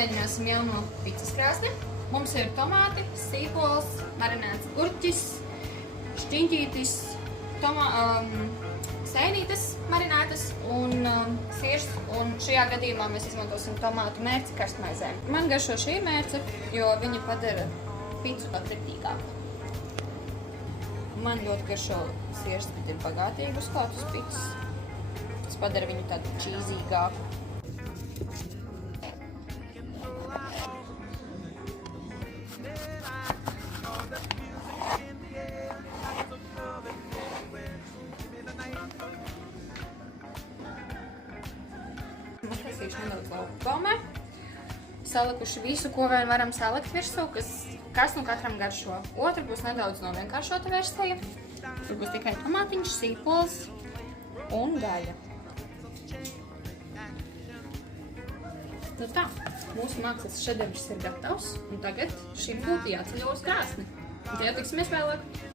pamēģināsim jauno picas krāsni. Mums ir tomāti, sīpols, marinēts gurķis, šķiņķītis, sēnītes marinētas un sirs. Un šajā gadījumā mēs izmantosim tomātu mērci karstmaizēm. Man garšo šī mērce, jo viņa padara picu patritīgāku. Man ļoti garšo sirs, kad ir bagātīgi uzklāt uz picas. Tas padara viņu tādu čīzīgāku. Uztaisīšu nedaudz laukgaumē. Salikuši visu, ko vien varam salikt virsū, kas nu katram garšo. Otra būs nedaudz no vienkāršota versija. Tur būs tikai tomātiņš, sīpols un gaļa. Nu tā, mūsu mākslas šedevrs ir gatavs, un tagad šim būtu jāceļo uz krāsni. Un tajā tiksimies vēlāk.